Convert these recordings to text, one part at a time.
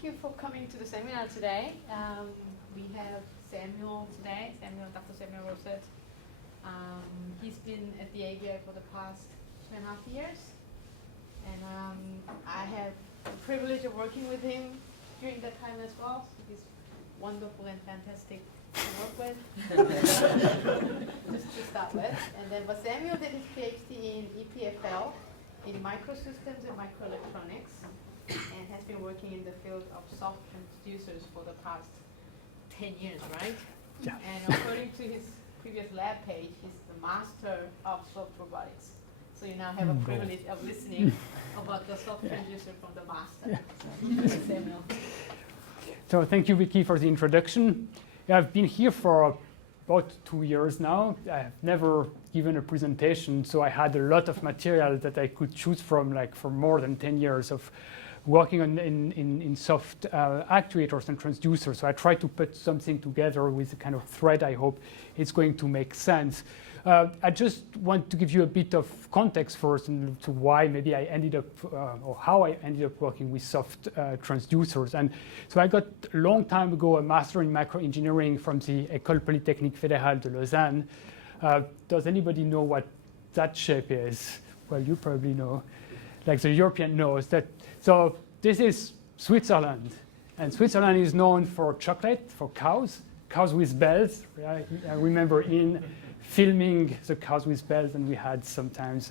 thank you for coming to the seminar today. We have Samuel today, Dr. Samuel Rosette. He's been at the AVI for the past 2.5 years. And I have the privilege of working with him during that time as well. So he's wonderful and fantastic to work with, just to start with. And then, but Samuel did his Ph.D. in EPFL, in microsystems and microelectronics, and has been working in the field of soft transducers for the past 10 years, right? Yeah. And according to his previous lab page, he's the master of soft robotics. So you now have a privilege of listening about the soft transducer from the master. So, Samuel. So thank you, Vicky, for the introduction. I've been here for about 2 years now. I've never given a presentation, so I had a lot of material that I could choose from, like for more than 10 years of working on in soft actuators and transducers. So I tried to put something together with a kind of thread. I hope it's going to make sense. I just want to give you a bit of context first and to why maybe I ended up, or how I ended up working with soft transducers. And so I got a long time ago a master in microengineering from the École Polytechnique Fédérale de Lausanne. Does anybody know what that shape is? Well, you probably know. Like the European knows that. So this is Switzerland. And Switzerland is known for chocolate, for cows with bells. I remember in filming the cows with bells, and we had sometimes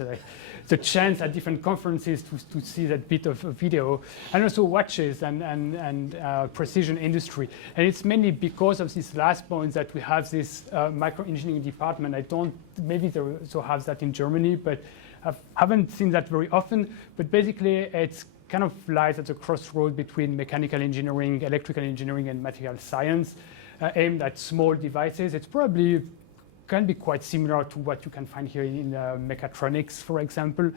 the chance at different conferences to see that bit of video, and also watches and precision industry. And it's mainly because of this last point that we have this microengineering department. Maybe they also have that in Germany, but I haven't seen that very often. But basically, it's kind of lies at the crossroad between mechanical engineering, electrical engineering, and material science, aimed at small devices. It's probably can be quite similar to what you can find here in mechatronics, for example.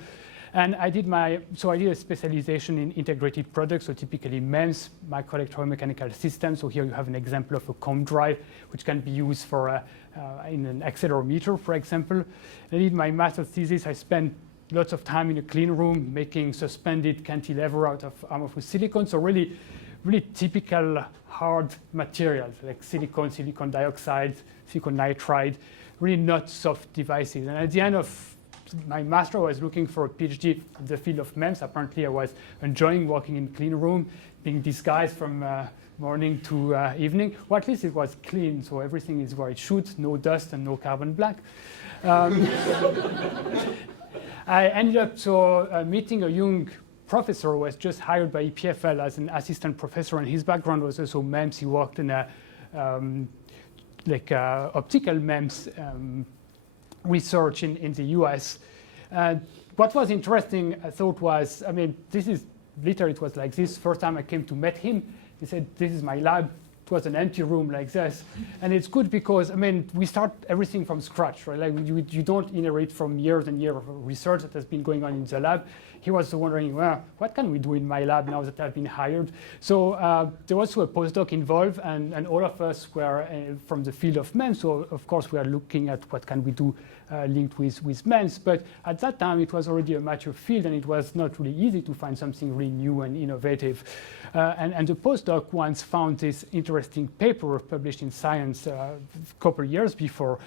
And I did a specialization in integrated products, so typically MEMS, microelectromechanical systems. So here you have an example of a comb drive, which can be used for in an accelerometer, for example. I did my master's thesis. I spent lots of time in a clean room making suspended cantilever out of amorphous silicon. So really typical hard materials like silicon dioxide, silicon nitride, really not soft devices. And at the end of my master, I was looking for a PhD in the field of MEMS. Apparently, I was enjoying working in clean room, being disguised from morning to evening. Well, at least it was clean, so everything is where it should, no dust and no carbon black. I ended up meeting a young professor who was just hired by EPFL as an assistant professor, and his background was also MEMS. He worked in a optical MEMS research in the US. What was interesting, I thought, was, this is literally, it was like this. First time I came to meet him, he said, this is my lab. It was an empty room like this. And it's good because, we start everything from scratch, right? Like you don't inherit from years and years of research that has been going on in the lab. He was wondering, well, what can we do in my lab now that I've been hired? So there was also a postdoc involved, and all of us were from the field of MEMS. So of course we are looking at what can we do linked with MEMS. But at that time it was already a mature field, and it was not really easy to find something really new and innovative. And the postdoc once found this interesting paper published in Science a couple years before.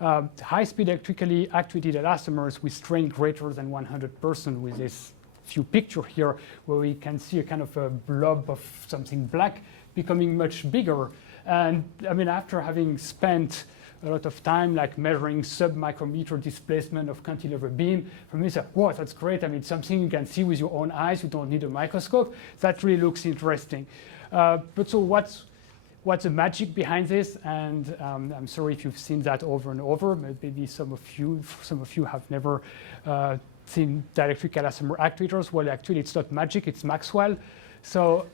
High-speed electrically actuated elastomers with strain greater than 100%, with this few picture here where we can see a kind of a blob of something black becoming much bigger. And after having spent a lot of time like measuring sub-micrometer displacement of cantilever beam, for me it's like, wow, that's great. Something you can see with your own eyes. You don't need a microscope. That really looks interesting. But so what's the magic behind this? And I'm sorry if you've seen that over and over. Maybe some of you have never seen dielectric elastomer actuators. Well, actually, it's not magic. It's Maxwell. So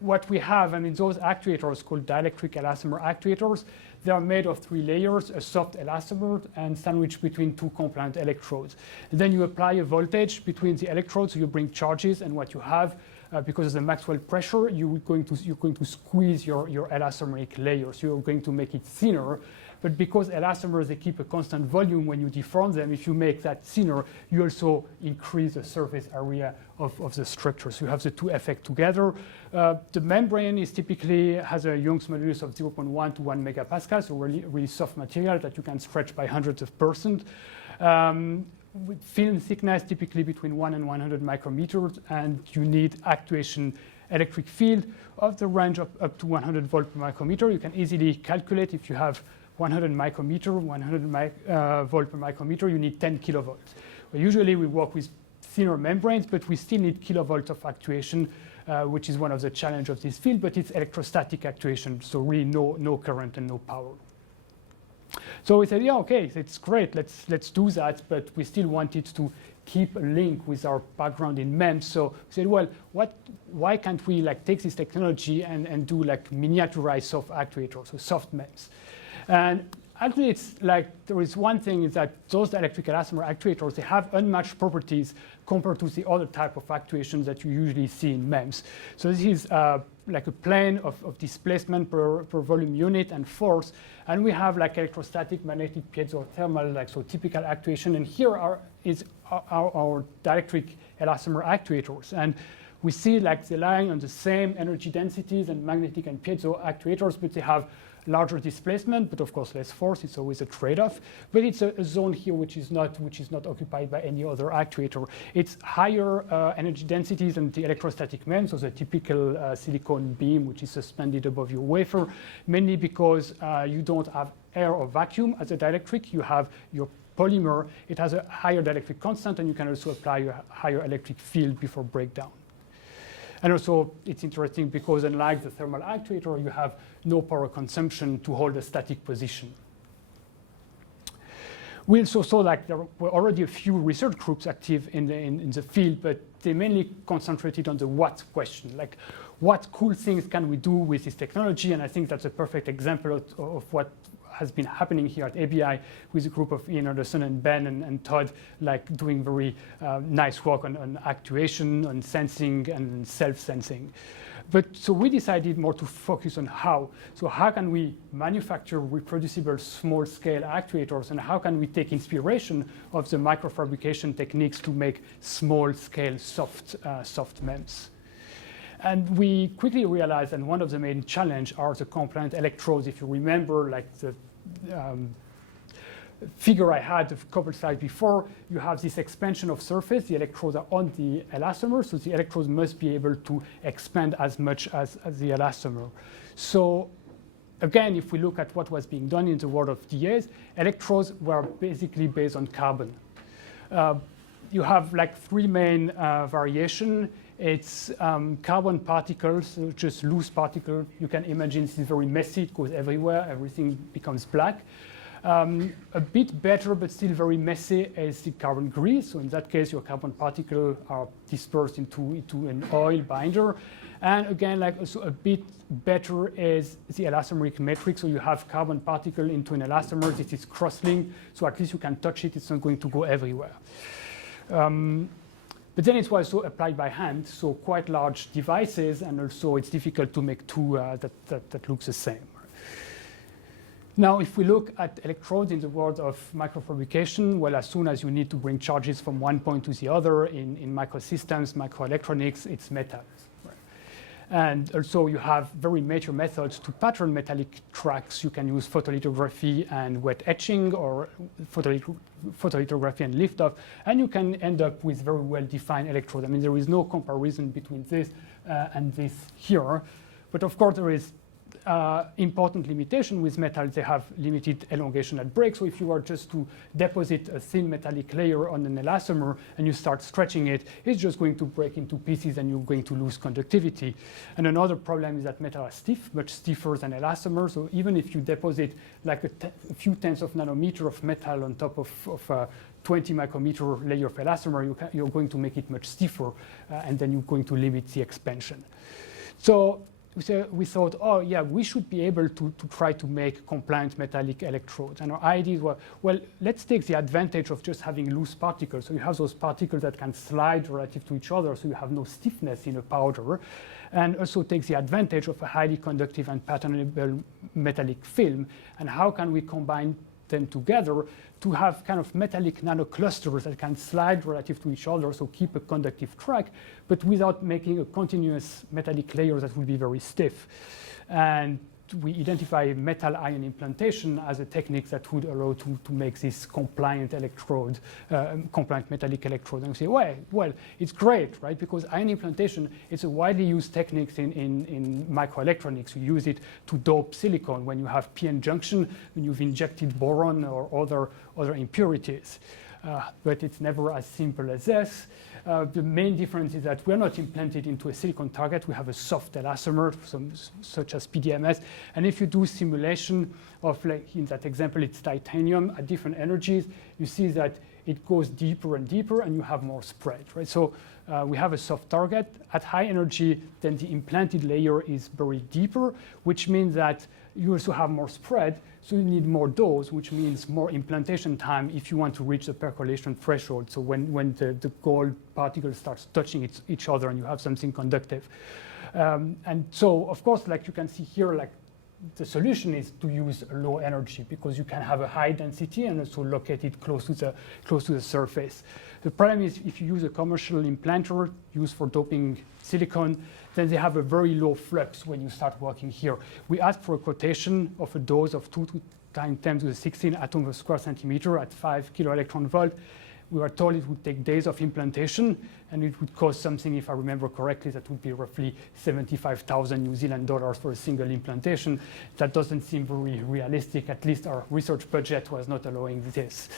what we have, those actuators called dielectric elastomer actuators, they are made of 3 layers, a soft elastomer, and sandwiched between 2 compliant electrodes. And then you apply a voltage between the electrodes, so you bring charges, and what you have, because of the Maxwell pressure, you're going to squeeze your elastomeric layer. So you're going to make it thinner, But because elastomers, they keep a constant volume when you deform them, if you make that thinner, you also increase the surface area of the structure. So you have the two effects together. The membrane is typically has a Young's modulus of 0.1 to 1 megapascal, so really soft material that you can stretch by hundreds of percent. With film thickness typically between 1 and 100 micrometers, and you need actuation electric field of the range of up to 100 volts per micrometer. You can easily calculate if you have 100 micrometer, 100 volt per micrometer, you need 10 kilovolts. Well, usually we work with thinner membranes, but we still need kilovolts of actuation, which is one of the challenges of this field, but it's electrostatic actuation, so really no current and no power. So we said, yeah, okay, it's great, let's do that, but we still wanted to keep a link with our background in MEMS. So we said, well, why can't we take this technology and do miniaturized soft actuators, so soft MEMS? And actually, it's there is one thing is that those electric elastomer actuators, they have unmatched properties compared to the other type of actuations that you usually see in MEMS. So this is like a plane of displacement per volume unit and force, and we have electrostatic, magnetic, piezo-thermal, so typical actuation. And here is our dielectric elastomer actuators, and we see they're lying on the same energy densities and magnetic and piezo actuators, but they have larger displacement, but of course less force. It's always a trade-off. But it's a zone here which is not occupied by any other actuator. It's higher energy densities than the electrostatic MEMS, so the typical silicone beam which is suspended above your wafer, mainly because you don't have air or vacuum as a dielectric. You have your polymer. It has a higher dielectric constant, and you can also apply a higher electric field before breakdown. And also, it's interesting because unlike the thermal actuator, you have no power consumption to hold a static position. We also saw there were already a few research groups active in the field, but they mainly concentrated on the what question, what cool things can we do with this technology? And I think that's a perfect example of what has been happening here at ABI with a group of Ian Anderson and Ben and Todd, doing very nice work on actuation, on sensing, and self-sensing. But so we decided more to focus on how. So how can we manufacture reproducible small-scale actuators, and how can we take inspiration of the microfabrication techniques to make small-scale soft MEMS? And we quickly realized that one of the main challenges are the compliant electrodes. If you remember, the figure I had a couple slides before, you have this expansion of surface. The electrodes are on the elastomer, so the electrodes must be able to expand as much as the elastomer. So again, if we look at what was being done in the world of DEAS, electrodes were basically based on carbon. You have three main variations. It's carbon particles, so just loose particles. You can imagine this is very messy. It goes everywhere. Everything becomes black. A bit better, but still very messy, is the carbon grease. So in that case, your carbon particles are dispersed into an oil binder. And again, also a bit better is the elastomeric matrix. So you have carbon particle into an elastomer. This is cross-linked, so at least you can touch it. It's not going to go everywhere. But then it's also applied by hand, so quite large devices, and also it's difficult to make two that looks the same. Now, if we look at electrodes in the world of microfabrication, well, as soon as you need to bring charges from one point to the other in microsystems, microelectronics, it's metals. And also you have very major methods to pattern metallic tracks. You can use photolithography and wet etching, or photolithography and lift-off, and you can end up with very well-defined electrodes. I mean, there is no comparison between this and this here. But of course, there is important limitation with metals. They have limited elongation at break. So if you are just to deposit a thin metallic layer on an elastomer and you start stretching it, it's just going to break into pieces and you're going to lose conductivity. And another problem is that metal is stiff, much stiffer than elastomer. So even if you deposit a few tenths of nanometer of metal on top of a 20 micrometer layer of elastomer, you're going to make it much stiffer, and then you're going to limit the expansion. So we thought, oh yeah, we should be able to try to make compliant metallic electrodes. And our idea was, well, let's take the advantage of just having loose particles. So you have those particles that can slide relative to each other, so you have no stiffness in a powder. And also take the advantage of a highly conductive and patternable metallic film. And how can we combine them together to have kind of metallic nanoclusters that can slide relative to each other, so keep a conductive track, but without making a continuous metallic layer that will be very stiff. And we identify metal ion implantation as a technique that would allow to make this compliant electrode, compliant metallic electrode. And we say, well, it's great, right? Because ion implantation is a widely used technique in microelectronics. You use it to dope silicon when you have p-n junction, when you've injected boron or other impurities. But it's never as simple as this. The main difference is that we're not implanted into a silicon target. We have a soft elastomer, such as PDMS. And if you do simulation of, like in that example, it's titanium at different energies, you see that it goes deeper and deeper, and you have more spread, right? So we have a soft target. At high energy, then the implanted layer is buried deeper, which means that you also have more spread. So you need more dose, which means more implantation time if you want to reach the percolation threshold. So when the gold particles starts touching each other and you have something conductive. And so, of course, like you can see here, like the solution is to use a low energy because you can have a high density and also locate it close to the surface. The problem is if you use a commercial implanter used for doping silicon, then they have a very low flux when you start working here. We asked for a quotation of a dose of 2 × 10⁻16 atoms per square centimeter at 5 kilo-electron volt. We were told it would take days of implantation, and it would cost something, if I remember correctly, that would be roughly 75,000 New Zealand dollars for a single implantation. That doesn't seem very realistic. At least our research budget was not allowing this.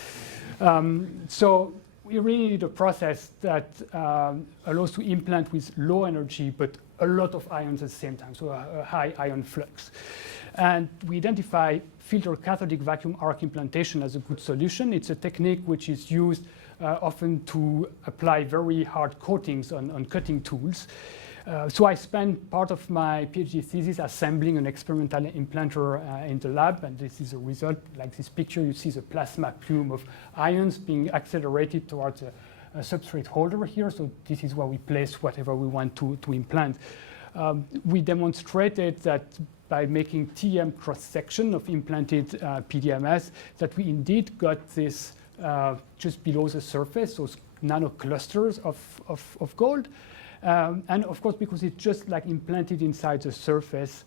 So we really need a process that allows to implant with low energy, but a lot of ions at the same time, so a high ion flux. And we identify filter cathodic vacuum arc implantation as a good solution. It's a technique which is used often to apply very hard coatings on cutting tools. So I spent part of my PhD thesis assembling an experimental implanter in the lab, and this is a result. Like this picture, you see the plasma plume of ions being accelerated towards a substrate holder here. So this is where we place whatever we want to implant. We demonstrated that by making TEM cross-section of implanted PDMS, that we indeed got this just below the surface, those nanoclusters of gold. And of course, because it's just like implanted inside the surface,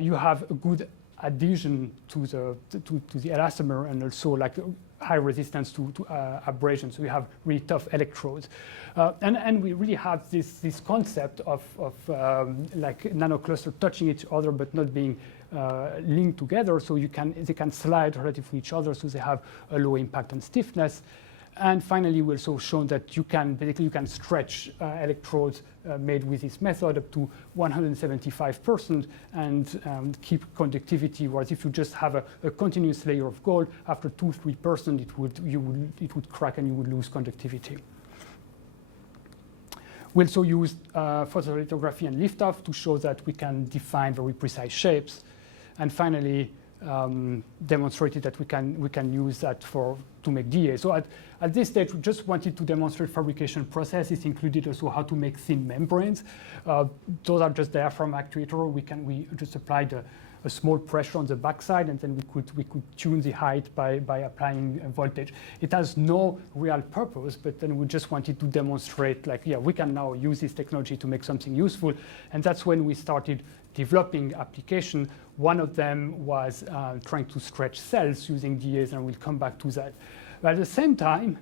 you have a good adhesion to the elastomer and also like high resistance to abrasion. So you have really tough electrodes. And we really have this concept of like nanocluster touching each other but not being linked together. So they can slide relative to each other, so they have a low impact on stiffness. And finally, we also shown that you can stretch electrodes made with this method up to 175% and keep conductivity. Whereas if you just have a continuous layer of gold, after 2-3%, it would crack and you would lose conductivity. We also used photolithography and liftoff to show that we can define very precise shapes. And finally, demonstrated that we can use that to make DEAS. So at this stage, we just wanted to demonstrate fabrication processes, included also how to make thin membranes. Those are just there from Actuator. We just applied a small pressure on the backside, and then we could tune the height by applying voltage. It has no real purpose, but then we just wanted to demonstrate, like, yeah, we can now use this technology to make something useful. And that's when we started developing application. One of them was trying to stretch cells using DEAS, and we'll come back to that. But at the same time,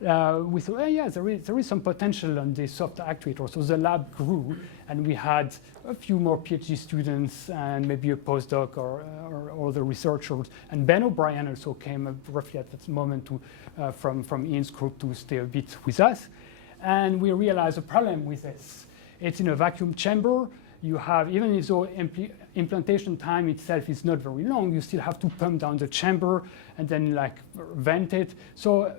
we thought, oh, yeah, there is some potential on this soft actuator. So the lab grew, and we had a few more PhD students and maybe a postdoc or other researchers. And Ben O'Brien also came up roughly at that moment from Ian's group to stay a bit with us. And we realized the problem with this. It's in a vacuum chamber. You have, even though implantation time itself is not very long, you still have to pump down the chamber and then like vent it. So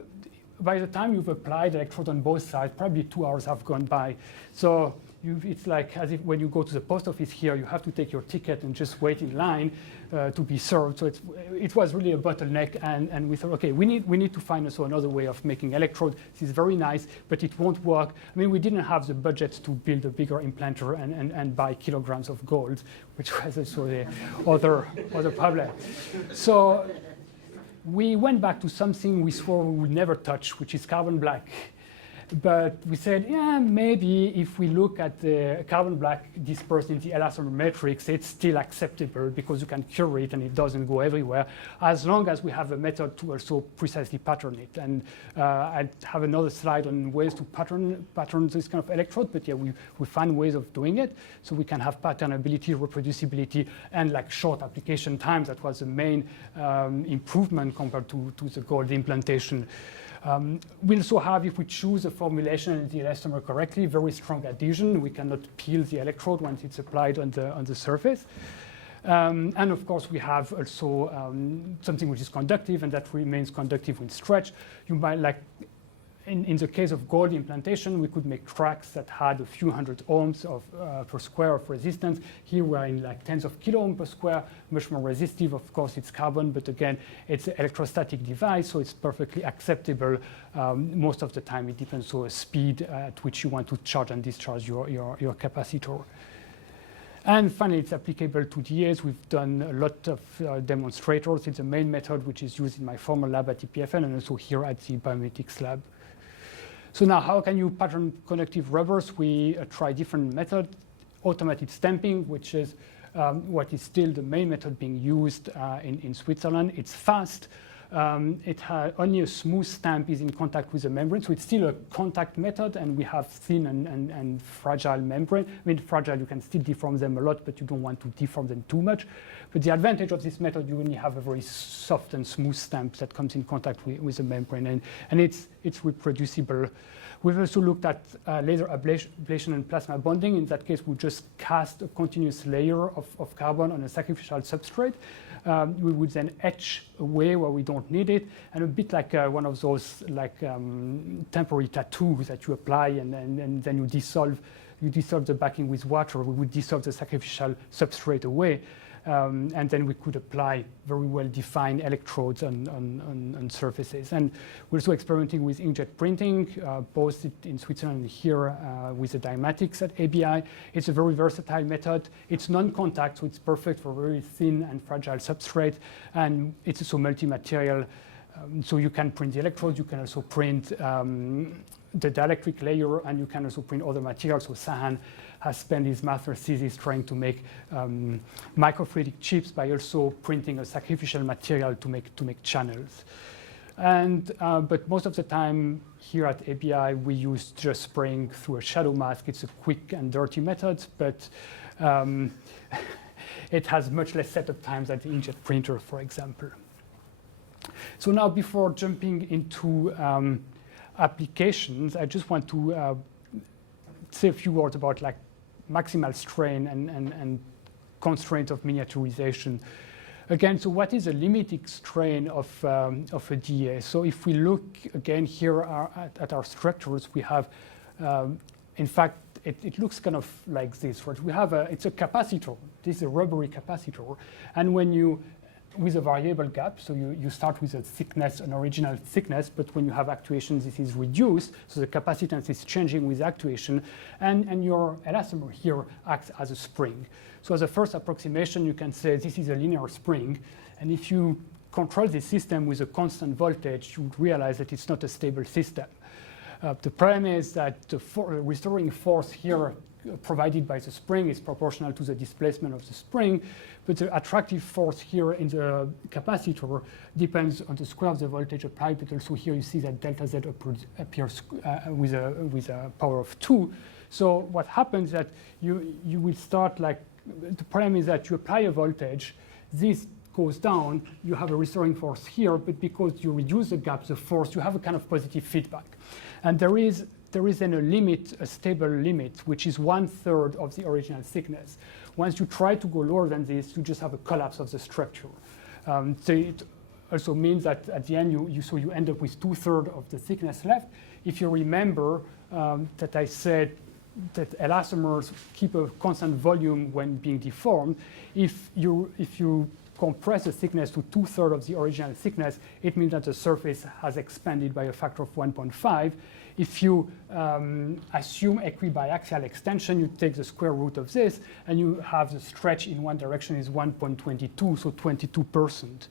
by the time you've applied electrode on both sides, probably 2 hours have gone by. So it's like as if when you go to the post office here, you have to take your ticket and just wait in line to be served. So it was really a bottleneck, and we thought, okay, we need to find also another way of making electrode. This is very nice, but it won't work. I mean, we didn't have the budget to build a bigger implanter and buy kilograms of gold, which was also the other problem. So we went back to something we swore we would never touch, which is carbon black. But we said, yeah, maybe if we look at the carbon black dispersed in the elastomer matrix, it's still acceptable because you can cure it and it doesn't go everywhere, as long as we have a method to also precisely pattern it. And I have another slide on ways to pattern this kind of electrode, but yeah, we find ways of doing it. So we can have patternability, reproducibility, and like short application times. That was the main improvement compared to the gold implantation. We also have, if we choose a formulation in the elastomer correctly, very strong adhesion. We cannot peel the electrode once it's applied on the surface. And of course, we have also something which is conductive, and that remains conductive when stretched. You might like, in the case of gold implantation, we could make tracks that had a few hundred ohms per square of resistance. Here we are in like tens of kilo ohm per square, much more resistive. Of course, it's carbon, but again, it's an electrostatic device, so it's perfectly acceptable. Most of the time, it depends on the speed at which you want to charge and discharge your capacitor. And finally, it's applicable to DEAS. We've done a lot of demonstrators. It's the main method which is used in my former lab at EPFL and also here at the biomimetics lab. So now, how can you pattern conductive rubbers? We try different methods. Automated stamping, which is what is still the main method being used in Switzerland. It's fast. It has only a smooth stamp is in contact with the membrane, so it's still a contact method, and we have thin and fragile membrane. I mean, fragile, you can still deform them a lot, but you don't want to deform them too much. But the advantage of this method, you only have a very soft and smooth stamp that comes in contact with the membrane, and it's reproducible. We've also looked at laser ablation and plasma bonding. In that case, we just cast a continuous layer of carbon on a sacrificial substrate. We would then etch away where we don't need it, and a bit like one of those like temporary tattoos that you apply and then you dissolve the backing with water. We would dissolve the sacrificial substrate away, and then we could apply very well-defined electrodes on surfaces. And we're also experimenting with inkjet printing, both in Switzerland and here with the Dymatics at ABI. It's a very versatile method. It's non-contact, so it's perfect for very thin and fragile substrate, and it's also multi-material. So you can print the electrodes, you can also print the dielectric layer, and you can also print other materials. So Sahan has spent his master's thesis trying to make microfluidic chips by also printing a sacrificial material to make channels. And but most of the time here at ABI, we use just spraying through a shadow mask. It's a quick and dirty method, but it has much less setup times than the inkjet printer, for example. So now, before jumping into applications, I just want to say a few words about like maximal strain and constraint of miniaturization. Again, so what is a limiting strain of a DEAS? So if we look again here at our structures, we have, in fact, it looks kind of like this, right? We have it's a capacitor. This is a rubbery capacitor, and when you with a variable gap, so you start with a thickness, an original thickness, but when you have actuation, this is reduced, so the capacitance is changing with actuation, and your elastomer here acts as a spring. So as a first approximation, you can say this is a linear spring, and if you control the system with a constant voltage, you would realize that it's not a stable system. The problem is that the restoring force here provided by the spring is proportional to the displacement of the spring, but the attractive force here in the capacitor depends on the square of the voltage applied, but also here you see that delta Z appears with a power of 2. So what happens is that you will start like, the problem is that you apply a voltage, this goes down, you have a restoring force here, but because you reduce the gap, the force, you have a kind of positive feedback. And there is then a limit, a stable limit, which is 1/3 of the original thickness. Once you try to go lower than this, you just have a collapse of the structure. So it also means that at the end, you end up with 2/3 of the thickness left. If you remember that I said that elastomers keep a constant volume when being deformed. If you compress the thickness to 2/3 of the original thickness, it means that the surface has expanded by a factor of 1.5. If you assume equibiaxial extension, you take the square root of this, and you have the stretch in one direction is 1.22, so 22%.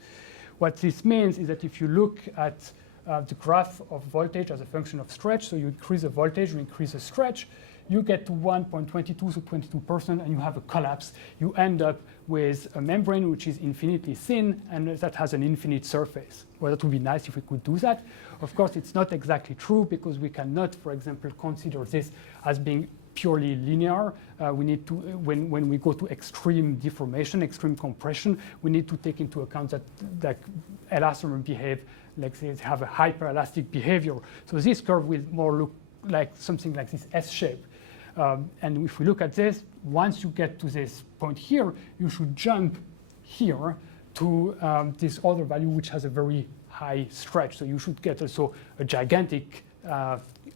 What this means is that if you look at the graph of voltage as a function of stretch, so you increase the voltage, you increase the stretch, you get to 1.22, so 22%, and you have a collapse. You end up with a membrane which is infinitely thin and that has an infinite surface. Well, that would be nice if we could do that. Of course, it's not exactly true because we cannot, for example, consider this as being purely linear. We need to, when we go to extreme deformation, extreme compression, we need to take into account that elastomers behave like they have a hyperelastic behavior. So this curve will more look like something like this S shape. And if we look at this, once you get to this point here, you should jump here to this other value, which has a very high stretch. So you should get also a gigantic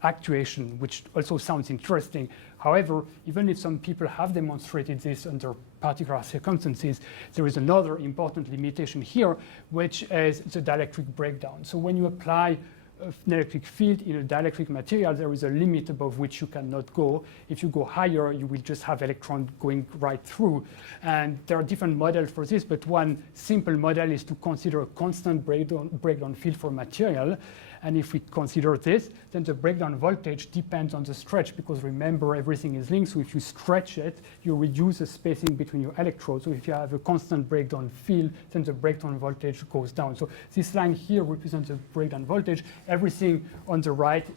actuation, which also sounds interesting. However, even if some people have demonstrated this under particular circumstances, there is another important limitation here, which is the dielectric breakdown. So when you apply an electric field in a dielectric material, there is a limit above which you cannot go. If you go higher, you will just have electrons going right through. And there are different models for this, but one simple model is to consider a constant breakdown field for material. And if we consider this, then the breakdown voltage depends on the stretch, because remember, everything is linked. So if you stretch it, you reduce the spacing between your electrodes. So if you have a constant breakdown field, then the breakdown voltage goes down. So this line here represents the breakdown voltage. Everything on the right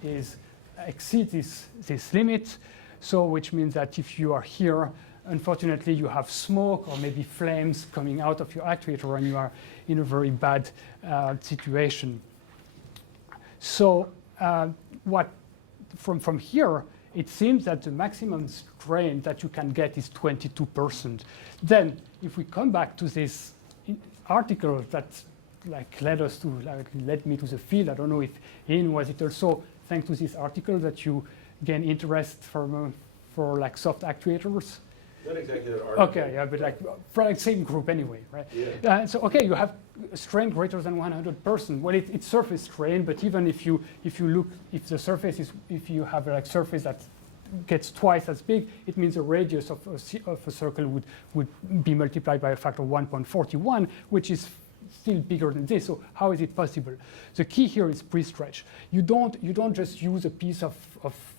exceeds this limit. So which means that if you are here, unfortunately, you have smoke or maybe flames coming out of your actuator, and you are in a very bad situation. So from here, it seems that the maximum strain that you can get is 22%. Then, if we come back to this article that led me to the field, I don't know if Ian, was it also thanks to this article that you gain interest for soft actuators? Not exactly that article. Okay, yeah, but for same group anyway, right? Yeah. So okay, you have a strain greater than 100%. Well, it's surface strain, but even if you look, if the surface is, if you have a surface that gets twice as big, it means the radius of a circle would be multiplied by a factor of 1.41, which is still bigger than this. So how is it possible? The key here is pre-stretch. You don't just use a piece of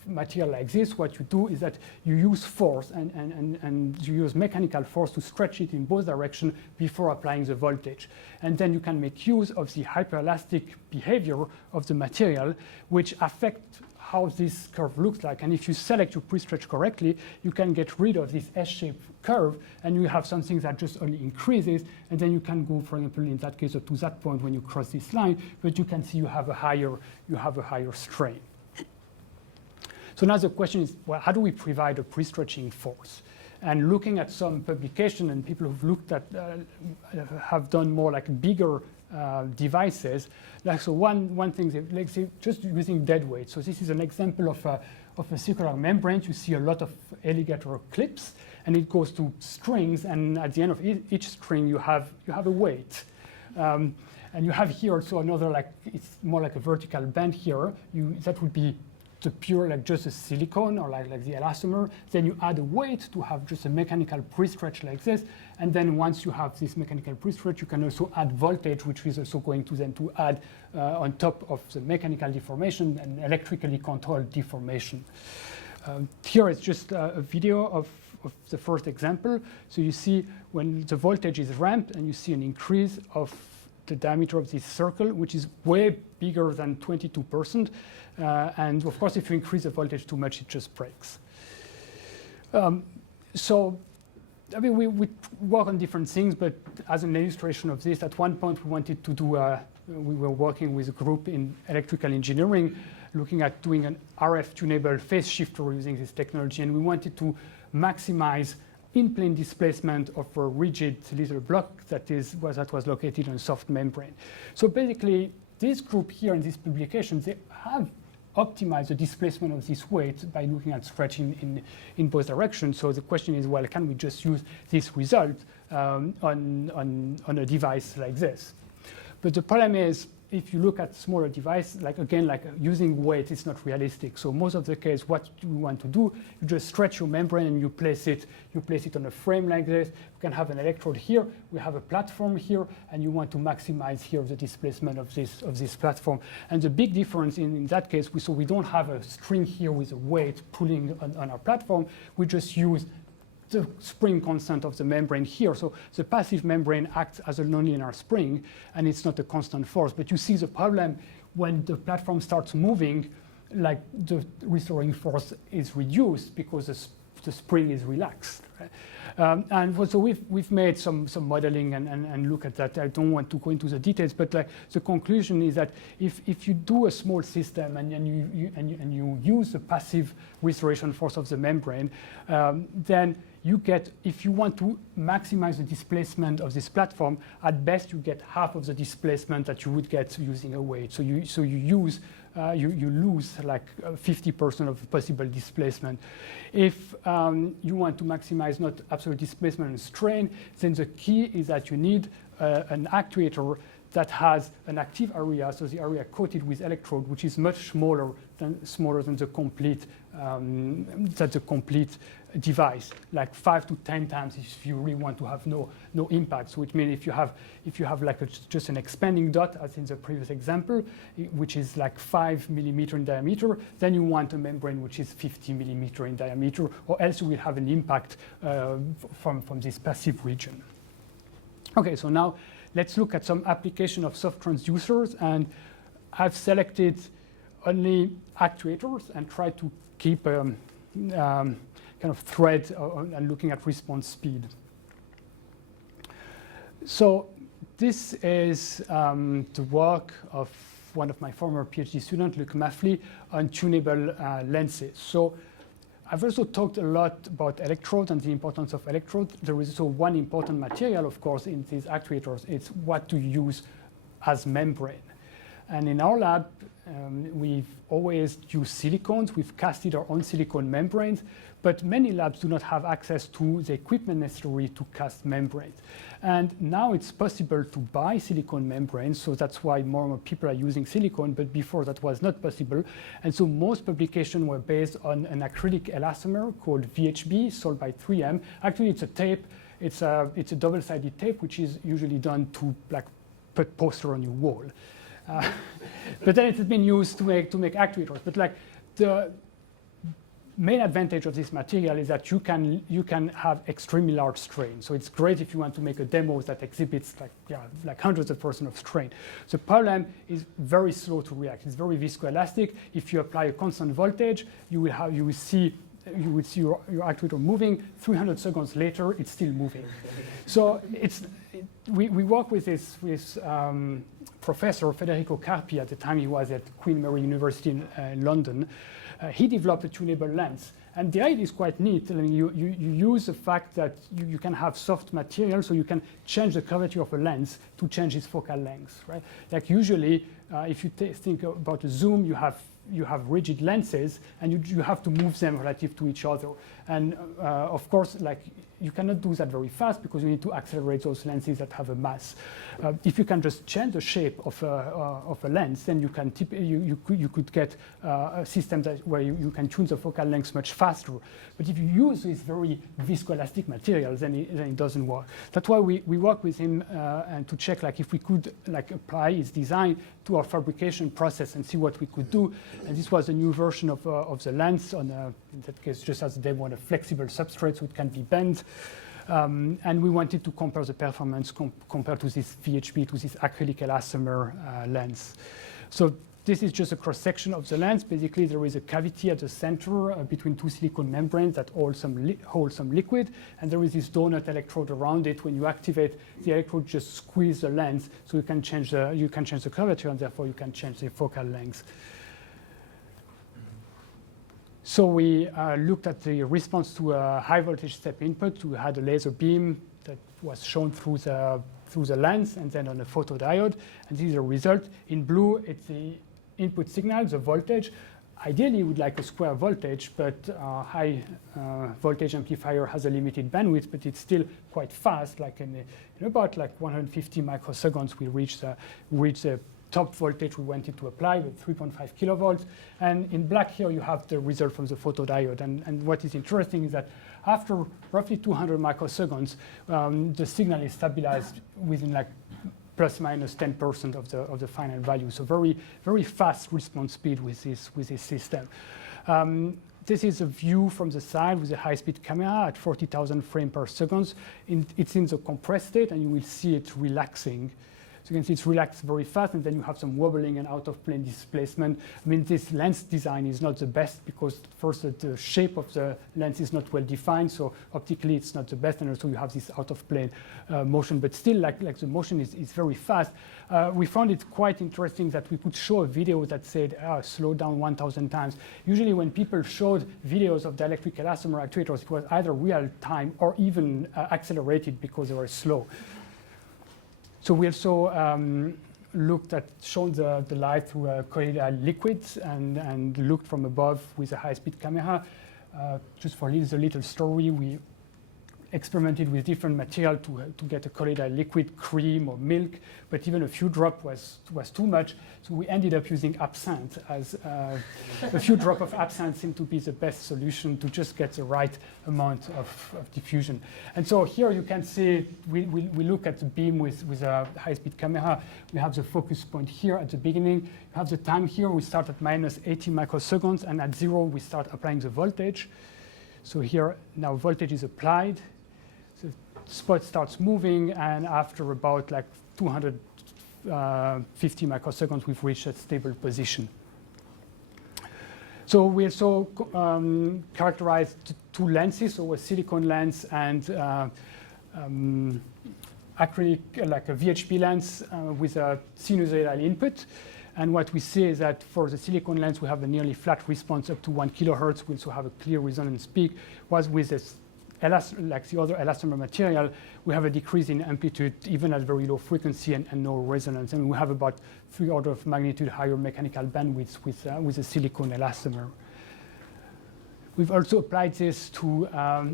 material like this. What you do is that you use force and you use mechanical force to stretch it in both directions before applying the voltage. And then you can make use of the hyperelastic behavior of the material, which affects how this curve looks like. And if you select your pre-stretch correctly, you can get rid of this S-shaped curve, and you have something that just only increases, and then you can go, for example, in that case, to that point when you cross this line, but you can see you have a higher strain. So now the question is, well, how do we provide a pre-stretching force? And looking at some publication and people who've looked at, have done more like bigger devices. So one thing, say just using dead weight. So this is an example of a circular membrane. You see a lot of alligator clips, and it goes to strings. And at the end of each string, you have a weight. And you have here also another, it's more like a vertical band here. That would be the pure, just a silicone or like the elastomer. Then you add a weight to have just a mechanical pre-stretch like this. And then once you have this mechanical pre-stretch, you can also add voltage, which is also going to then to add on top of the mechanical deformation and electrically controlled deformation. Here is just a video of the first example. So you see when the voltage is ramped and you see an increase of the diameter of this circle, which is way bigger than 22%. And of course, if you increase the voltage too much, it just breaks. So, I mean, we work on different things, but as an illustration of this, at one point we wanted to do, we were working with a group in electrical engineering, looking at doing an RF tunable phase shifter using this technology, and we wanted to maximize in-plane displacement of a rigid little block that was located on a soft membrane. So basically, this group here in this publication, they have optimize the displacement of this weight by looking at stretching in both directions. So the question is, well, can we just use this result on a device like this? But the problem is, if you look at smaller devices, like using weight is not realistic. So most of the case, what you want to do, you just stretch your membrane and you place it on a frame like this. You can have an electrode here. We have a platform here, and you want to maximize here the displacement of this platform. And the big difference in that case, we don't have a string here with a weight pulling on our platform. We just use the spring constant of the membrane here. So the passive membrane acts as a nonlinear spring, and it's not a constant force. But you see the problem when the platform starts moving, like the restoring force is reduced because the spring is relaxed. Right? And so we've made some modeling and look at that. I don't want to go into the details, but like the conclusion is that if you do a small system and you use the passive restoration force of the membrane, then you get, if you want to maximize the displacement of this platform, at best you get half of the displacement that you would get using a weight. So you lose like 50% of possible displacement. If you want to maximize not absolute displacement and strain, then the key is that you need an actuator that has an active area, so the area coated with electrode, which is much smaller than the complete device, like 5 to 10 times if you really want to have no impact. So it means if you have like just an expanding dot, as in the previous example, which is like 5 millimeter in diameter, then you want a membrane which is 50 millimeter in diameter, or else you will have an impact from this passive region. Okay, so now let's look at some application of soft transducers, and I've selected only actuators and try to keep kind of thread and looking at response speed. So this is the work of one of my former PhD students, Luc Maffley, on tunable lenses. So I've also talked a lot about electrodes and the importance of electrodes. There is also one important material, of course, in these actuators. It's what to use as membrane. And in our lab, we've always used silicones. We've casted our own silicone membranes, but many labs do not have access to the equipment necessary to cast membranes. And now it's possible to buy silicone membranes, so that's why more and more people are using silicone, but before that was not possible. And so most publications were based on an acrylic elastomer called VHB, sold by 3M. Actually, it's a tape. It's a double-sided tape, which is usually done to like put poster on your wall. But then it has been used to make actuators. But like the main advantage of this material is that you can have extremely large strain. So it's great if you want to make a demo that exhibits like hundreds of % of strain. The problem is very slow to react. It's very viscoelastic. If you apply a constant voltage, you will see your actuator moving. 300 seconds later, it's still moving. So we work with this professor Federico Carpi. At the time he was at Queen Mary University in London. He developed a tunable lens. And the idea is quite neat. I mean, you use the fact that you can have soft material, so you can change the curvature of a lens to change its focal length. Right? Like usually, if you think about a zoom, you have rigid lenses, and you have to move them relative to each other. And of course, like you cannot do that very fast because you need to accelerate those lenses that have a mass. If you can just change the shape of a lens, then you could get a system where you can tune the focal length much faster. But if you use these very viscoelastic materials, then it doesn't work. That's why we work with him and to check like if we could like apply his design to our fabrication process and see what we could do. And this was a new version of the lens on in that case just as they want a flexible substrate so it can be bent. And we wanted to compare the performance compared to this VHB, to this acrylic elastomer lens. So this is just a cross-section of the lens. Basically, there is a cavity at the center between two silicone membranes that hold some liquid, and there is this donut electrode around it. When you activate the electrode, just squeeze the lens, so you can change the curvature, and therefore you can change the focal length. So we looked at the response to a high voltage step input. We had a laser beam that was shown through the lens and then on a photodiode. And this is a result. In blue, it's the input signal, the voltage. ideally, we'd like a square voltage, but high voltage amplifier has a limited bandwidth, but it's still quite fast. Like in about like 150 microseconds, we reach the top voltage we wanted to apply with 3.5 kilovolts. And in black here, you have the result from the photodiode. And what is interesting is that after roughly 200 microseconds, the signal is stabilized within like plus minus 10% of the final value. So very, very fast response speed with this system. This is a view from the side with a high-speed camera at 40,000 frames per second. It's in the compressed state, and you will see it relaxing. So you can see it's relaxed very fast, and then you have some wobbling and out-of-plane displacement. I mean, this lens design is not the best because first the shape of the lens is not well defined, so optically it's not the best, and also you have this out-of-plane motion. But still, like the motion is very fast. We found it quite interesting that we could show a video that said, slow down 1,000 times. Usually when people showed videos of dielectric elastomer actuators, it was either real time or even accelerated because they were slow. So we also shone the light through colloidal liquids and looked from above with a high-speed camera. Just for the little story, we experimented with different material to get a colloidal liquid, cream or milk, but even a few drops was too much. So we ended up using absinthe as a few drops of absinthe seemed to be the best solution to just get the right amount of diffusion. And so here you can see we look at the beam with a high-speed camera. We have the focus point here at the beginning. You have the time here. We start at minus 80 microseconds, and at 0 we start applying the voltage. So here now voltage is applied. The spot starts moving, and after about like 250 microseconds, we've reached a stable position. So we also characterized two lenses, so a silicone lens and acrylic, like a VHP lens with a sinusoidal input. And what we see is that for the silicone lens, we have a nearly flat response up to 1 kilohertz. We also have a clear resonance peak. Whereas with this like the other elastomer material, we have a decrease in amplitude even at very low frequency and no resonance. And we have about 3 orders of magnitude higher mechanical bandwidth with a silicone elastomer. We've also applied this to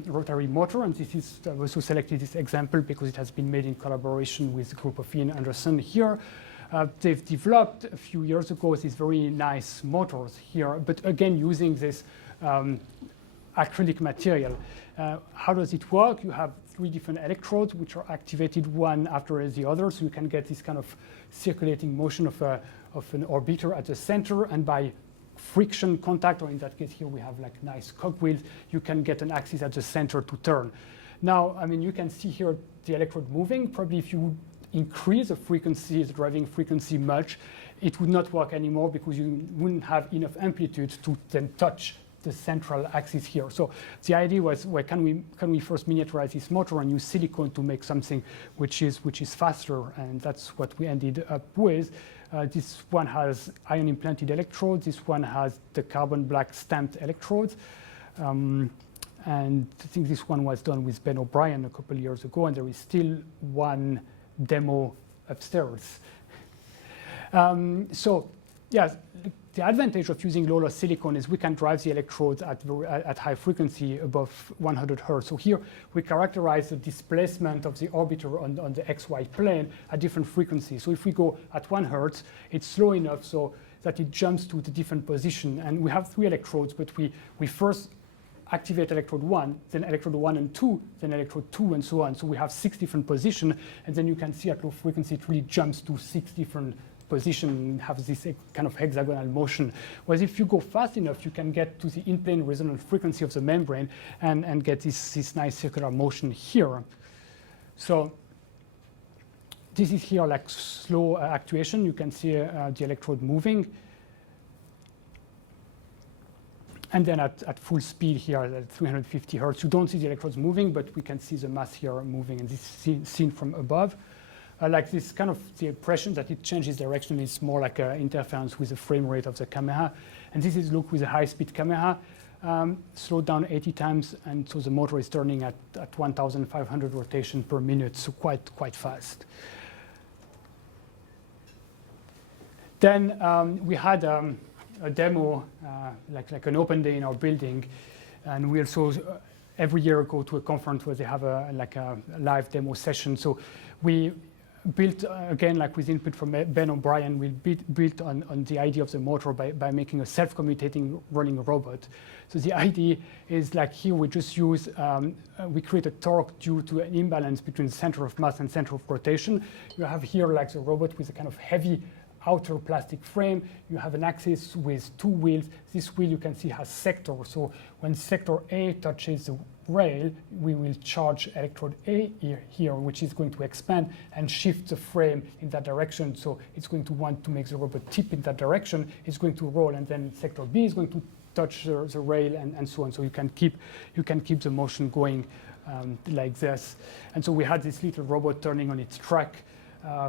rotary motor, and this is I've also selected this example because it has been made in collaboration with a group of Ian Anderson here. They've developed a few years ago these very nice motors here, but again using this acrylic material. How does it work? You have 3 different electrodes which are activated one after the other, so you can get this kind of circulating motion of an orbiter at the center, and by friction contact, or in that case here we have like nice cogwheels, you can get an axis at the center to turn. Now, I mean, you can see here the electrode moving. Probably if you would increase the frequency, the driving frequency much, it would not work anymore because you wouldn't have enough amplitude to then touch the central axis here. So the idea was, well, can we first miniaturize this motor and use silicone to make something which is faster, and that's what we ended up with. This one has ion implanted electrodes. This one has the carbon black stamped electrodes. And I think this one was done with Ben O'Brien a couple of years ago, and there is still one demo upstairs. So yeah, the advantage of using low-loss silicone is we can drive the electrodes at high frequency above 100 hertz. So here we characterize the displacement of the orbiter on the XY plane at different frequencies. So if we go at 1 hertz, it's slow enough so that it jumps to the different position. And we have 3 electrodes, but we first activate electrode 1, then electrode 1 and 2, then electrode 2, and so on. So we have 6 different positions, and then you can see at low frequency it really jumps to 6 different position, have this kind of hexagonal motion. Whereas if you go fast enough, you can get to the in-plane resonant frequency of the membrane and get this nice circular motion here. So this is here like slow actuation. You can see the electrode moving. And then at full speed here at 350 hertz, you don't see the electrodes moving, but we can see the mass here moving, and this is seen from above. Like this kind of the impression that it changes direction is more like an interference with the frame rate of the camera. And this is looked with a high-speed camera, slowed down 80 times, and so the motor is turning at 1,500 rotations per minute, so quite fast. Then we had a demo, like an open day in our building, and we also every year go to a conference where they have a live demo session. So we built, again, like with input from Ben O'Brien, we built on the idea of the motor by making a self-commutating running robot. So the idea is like here we just use, we create a torque due to an imbalance between the center of mass and center of rotation. You have here like the robot with a kind of heavy outer plastic frame. You have an axis with 2 wheels. This wheel you can see has sectors. So when sector A touches the rail, we will charge electrode A here, which is going to expand and shift the frame in that direction. So it's going to want to make the robot tip in that direction. It's going to roll, and then sector B is going to touch the rail, and so on. So you can keep the motion going like this. And so we had this little robot turning on its track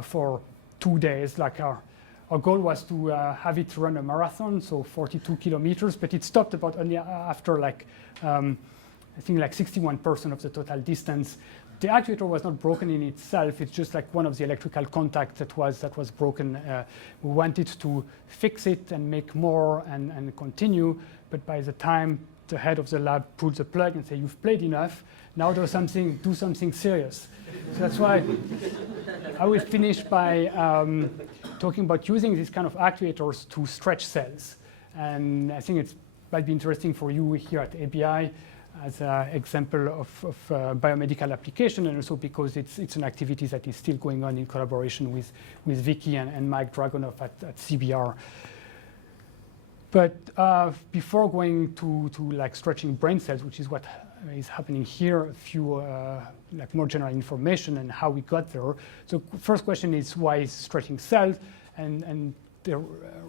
for 2 days. Like our goal was to have it run a marathon, so 42 kilometers, but it stopped about only after like I think like 61% of the total distance. The actuator was not broken in itself. It's just like one of the electrical contacts that was broken. We wanted to fix it and make more and continue, but by the time the head of the lab pulled the plug and said, "You've played enough. Now do something serious." So that's why I will finish by talking about using these kind of actuators to stretch cells. And I think it might be interesting for you here at ABI as an example of biomedical application, and also because it's an activity that is still going on in collaboration with Vicky and Mike Dragunov at CBR. But before going to like stretching brain cells, which is what is happening here, a few like more general information and how we got there. So first question is, why is stretching cells? And the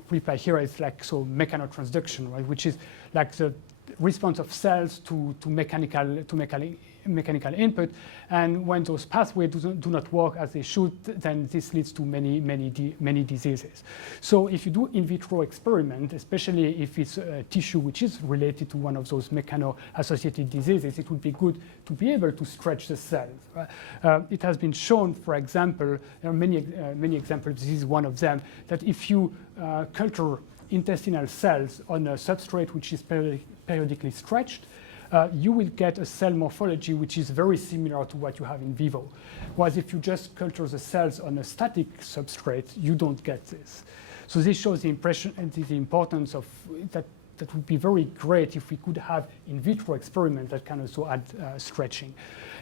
reply here is like, so mechanotransduction, right, which is like the response of cells to mechanical input, and when those pathways do not work as they should, then this leads to many diseases. So if you do in vitro experiment, especially if it's a tissue which is related to one of those mechano-associated diseases, it would be good to be able to stretch the cells. It has been shown, for example, there are many examples, this is one of them, that if you culture intestinal cells on a substrate which is periodically stretched, you will get a cell morphology which is very similar to what you have in vivo. Whereas if you just culture the cells on a static substrate, you don't get this. So this shows the impression and the importance of that. That would be very great if we could have in vitro experiments that can also add stretching.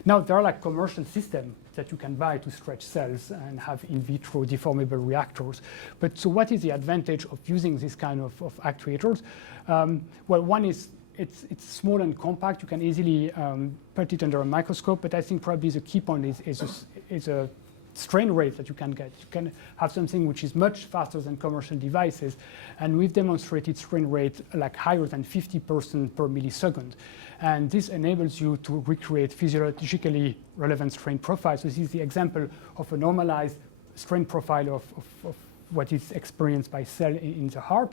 Now, there are like commercial systems that you can buy to stretch cells and have in vitro deformable reactors. But so what is the advantage of using this kind of actuators? Well, one is it's small and compact. You can easily put it under a microscope. But I think probably the key point is a strain rate that you can get. You can have something which is much faster than commercial devices, and we've demonstrated strain rate like higher than 50% per millisecond. And this enables you to recreate physiologically relevant strain profiles. So this is the example of a normalized strain profile of what is experienced by cell in the heart.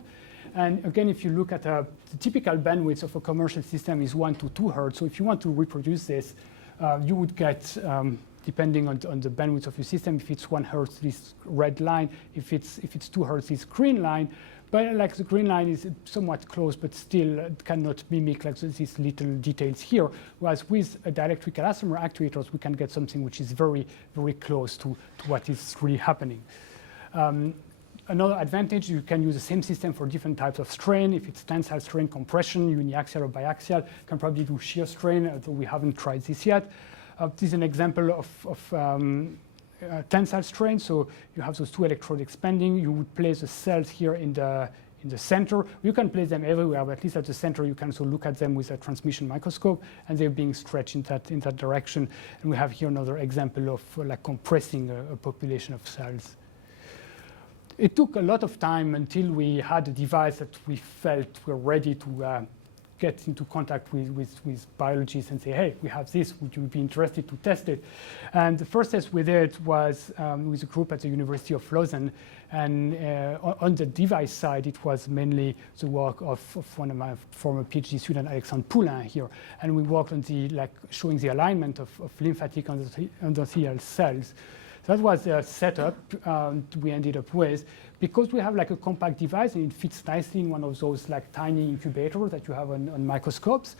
And again, if you look at the typical bandwidth of a commercial system is 1 to 2 hertz. So if you want to reproduce this, you would get depending on the bandwidth of your system. If it's 1 hertz, this red line. If it's 2 hertz, this green line. But like the green line is somewhat close, but still cannot mimic like these little details here. Whereas with a dielectric elastomer actuators, we can get something which is very, very close to what is really happening. Another advantage, you can use the same system for different types of strain. If it's tensile strain, compression, uniaxial or biaxial, can probably do shear strain, although we haven't tried this yet. This is an example of tensile strain. So you have those 2 electrodes expanding. You would place the cells here in the center. You can place them everywhere, but at least at the center, you can also look at them with a transmission microscope, and they're being stretched in that direction. And we have here another example of like compressing a population of cells. It took a lot of time until we had a device that we felt were ready to get into contact with biologists and say, hey, we have this, would you be interested to test it? And the first test we did was with a group at the University of Lausanne. And on the device side, it was mainly the work of one of my former Ph.D. student, Alexandre Poulain here. And we worked on showing the alignment of lymphatic endothelial cells. That was the setup we ended up with. Because we have like a compact device and it fits nicely in one of those like tiny incubators that you have on microscopes.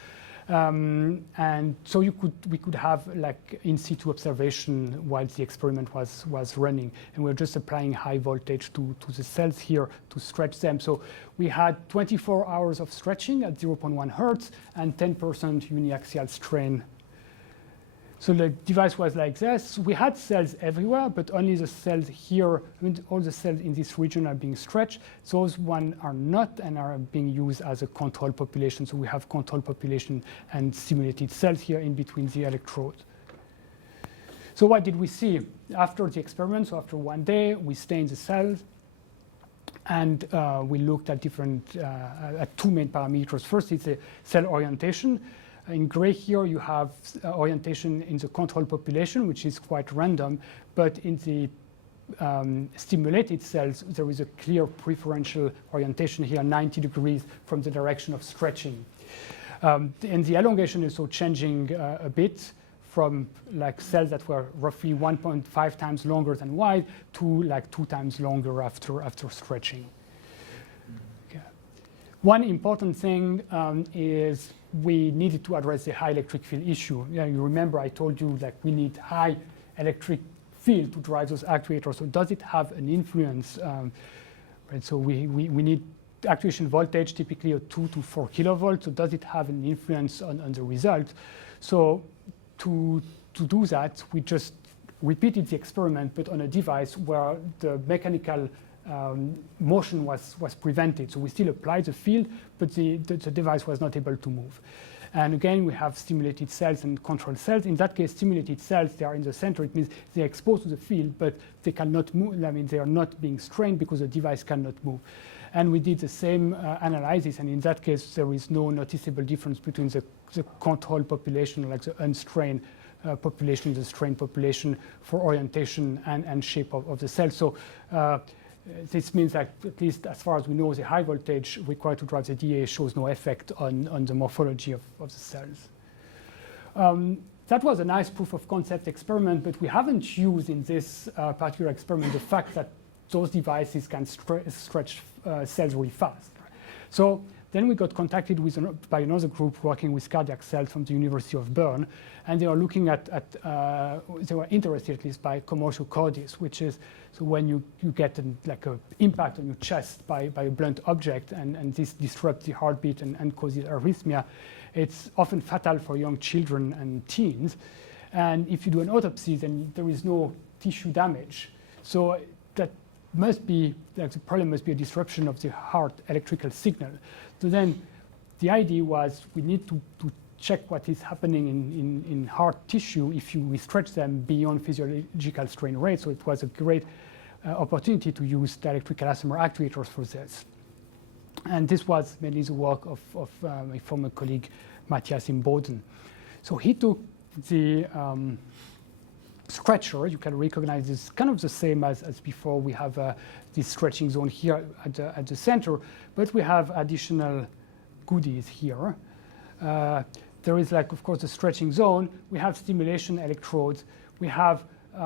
And so we could have like in situ observation while the experiment was running, and we're just applying high voltage to the cells here to stretch them. So we had 24 hours of stretching at 0.1 hertz and 10% uniaxial strain. So the device was like this. We had cells everywhere, but only the cells here, I mean, all the cells in this region are being stretched. Those ones are not and are being used as a control population. So we have control population and stimulated cells here in between the electrodes. So what did we see after the experiment? So after 1 day, we stained the cells. And we looked at at two main parameters. First, it's a cell orientation. In gray here, you have orientation in the control population, which is quite random. But in the stimulated cells, there is a clear preferential orientation here, 90 degrees from the direction of stretching. And the elongation is also changing a bit from like cells that were roughly 1.5 times longer than wide to like 2 times longer after stretching. Okay. One important thing is we needed to address the high electric field issue. Yeah, you remember I told you like we need high electric field to drive those actuators. So does it have an influence? Right, so we need actuation voltage, typically a 2 to 4 kilovolts. So does it have an influence on the result? So to do that, we just repeated the experiment, but on a device where the mechanical motion was prevented. So we still applied the field, but the device was not able to move. And again, we have stimulated cells and control cells. In that case, stimulated cells, they are in the center. It means they're exposed to the field, but they cannot move. I mean, they are not being strained because the device cannot move. And we did the same analysis, and in that case, there is no noticeable difference between the control population, like the unstrained population, the strained population for orientation and shape of the cell. So this means that, at least as far as we know, the high voltage required to drive the DEAS shows no effect on the morphology of the cells. That was a nice proof of concept experiment, but we haven't used in this particular experiment the fact that those devices can stretch cells really fast. So then we got contacted by another group working with cardiac cells from the University of Bern, and they are looking at they were interested at least by commercial cordis, which is so when you get like an impact on your chest by a blunt object, and this disrupts the heartbeat and causes arrhythmia. It's often fatal for young children and teens. And if you do an autopsy, then there is no tissue damage. So that must be, like, the problem must be a disruption of the heart electrical signal. So then the idea was we need to check what is happening in heart tissue if we stretch them beyond physiological strain rate. So it was a great opportunity to use the electric elastomer actuators for this. And this was mainly the work of my former colleague, Matthias in Boden. So he took the stretcher. You can recognize this kind of the same as before. We have this stretching zone here at the center, but we have additional goodies here. There is, like, of course, the stretching zone. We have stimulation electrodes. We have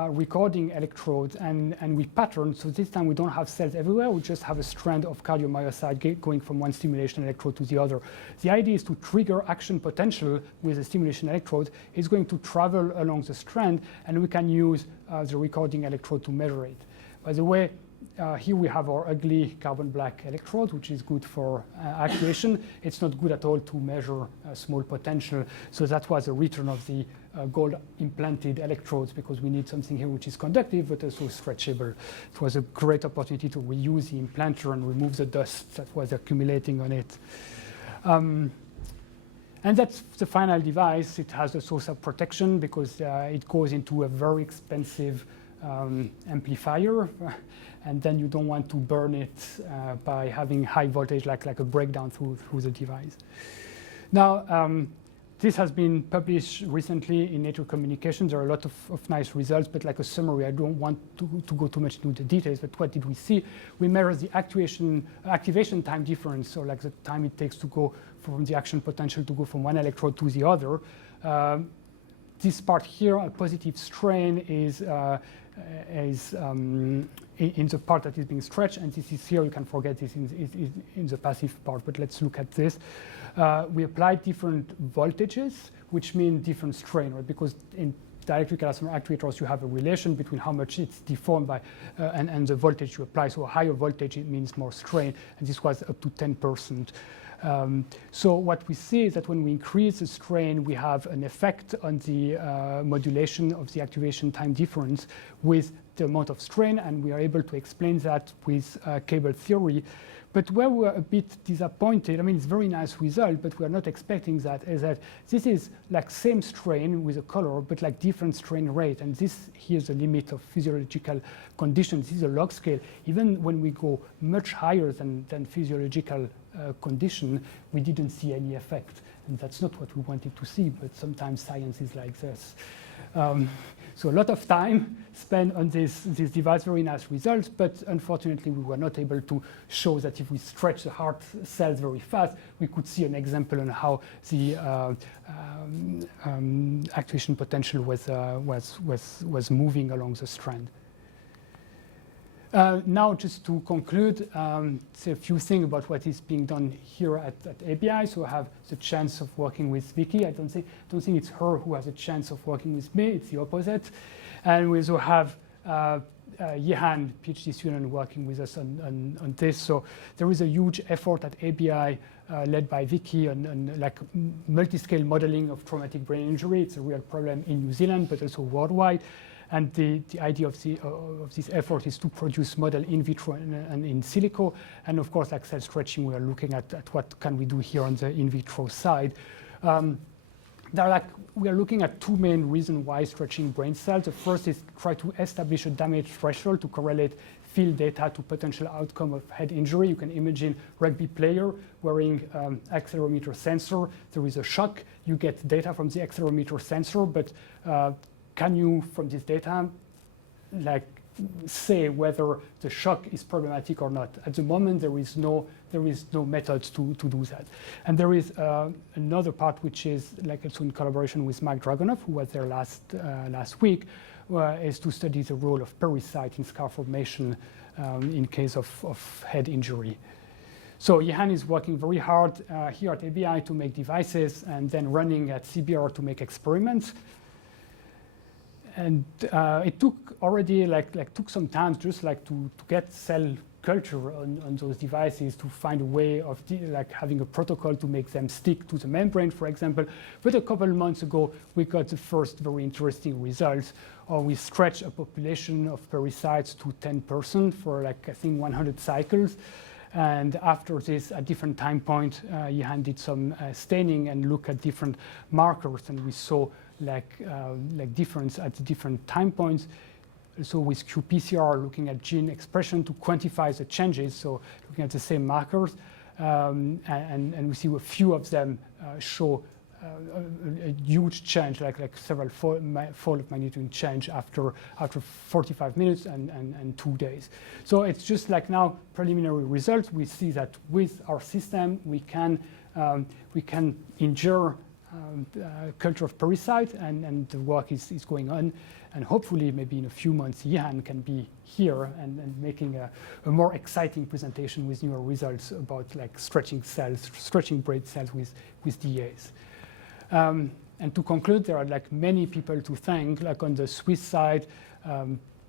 recording electrodes, and we pattern. So this time we don't have cells everywhere. We just have a strand of cardiomyocyte going from one stimulation electrode to the other. The idea is to trigger action potential with the stimulation electrode. It's going to travel along the strand, and we can use the recording electrode to measure it. By the way, here we have our ugly carbon black electrode, which is good for actuation. It's not good at all to measure small potential. So that was a return of the gold implanted electrodes, because we need something here which is conductive but also stretchable. It was a great opportunity to reuse the implanter and remove the dust that was accumulating on it. And that's the final device. It has a source of protection because it goes into a very expensive amplifier, and then you don't want to burn it by having high voltage, like a breakdown through the device. Now, this has been published recently in Nature Communications. There are a lot of nice results, but like a summary, I don't want to go too much into the details, but what did we see? We measured the activation time difference, so like the time it takes to go from the action potential to go from one electrode to the other. this part here, a positive strain, is in the part that is being stretched, and this is here. You can forget this in the passive part, but let's look at this. We applied different voltages, which mean different strain, right? Because in dielectric elastomer actuators, you have a relation between how much it's deformed by and the voltage you apply. So a higher voltage, it means more strain, and this was up to 10%. So what we see is that when we increase the strain, we have an effect on the modulation of the activation time difference with the amount of strain, and we are able to explain that with cable theory. But where we're a bit disappointed, I mean, it's a very nice result, but we're not expecting that, is that this is like same strain with a color, but like different strain rate. And this here's the limit of physiological conditions. This is a log scale. Even when we go much higher than physiological condition, we didn't see any effect. And that's not what we wanted to see, but sometimes science is like this. So a lot of time spent on this device, very nice results, but unfortunately we were not able to show that if we stretch the heart cells very fast, we could see an example on how the actuation potential was moving along the strand. Now, just to conclude, say a few things about what is being done here at ABI. So I have the chance of working with Vicky. I don't think it's her who has a chance of working with me. It's the opposite. And we also have Jehan, Ph.D. student, working with us on this. So there is a huge effort at ABI led by Vicky on like multi-scale modeling of traumatic brain injury. It's a real problem in New Zealand, but also worldwide. And the idea of this effort is to produce model in vitro and in silico. And of course, like cell stretching, we are looking at what can we do here on the in vitro side. We are looking at two main reasons why stretching brain cells. The first is try to establish a damage threshold to correlate field data to potential outcome of head injury. You can imagine rugby player wearing accelerometer sensor. There is a shock. You get data from the accelerometer sensor, but can you, from this data, like say whether the shock is problematic or not? At the moment, there is no methods to do that. And there is another part which is like also in collaboration with Mike Dragunov, who was there last week, is to study the role of pericyte in scar formation in case of head injury. So Jehan is working very hard here at ABI to make devices and then running at CBR to make experiments. And it took already took some time just like to get cell culture on those devices to find a way of having a protocol to make them stick to the membrane, for example. But a couple of months ago, we got the first very interesting results. We stretched a population of pericytes to 10% for I think 100 cycles. And after this, at different time point, Jehan did some staining and look at different markers, and we saw like difference at the different time points. So with qPCR, looking at gene expression to quantify the changes, so looking at the same markers, and we see a few of them show a huge change, like several fold of magnitude change after 45 minutes and 2 days. So it's just like now preliminary results. We see that with our system, we can injure culture of pericyte, and the work is going on. And hopefully, maybe in a few months, Jehan can be here and making a more exciting presentation with newer results about like stretching cells, stretching brain cells with DEAS. And to conclude, there are like many people to thank. Like on the Swiss side,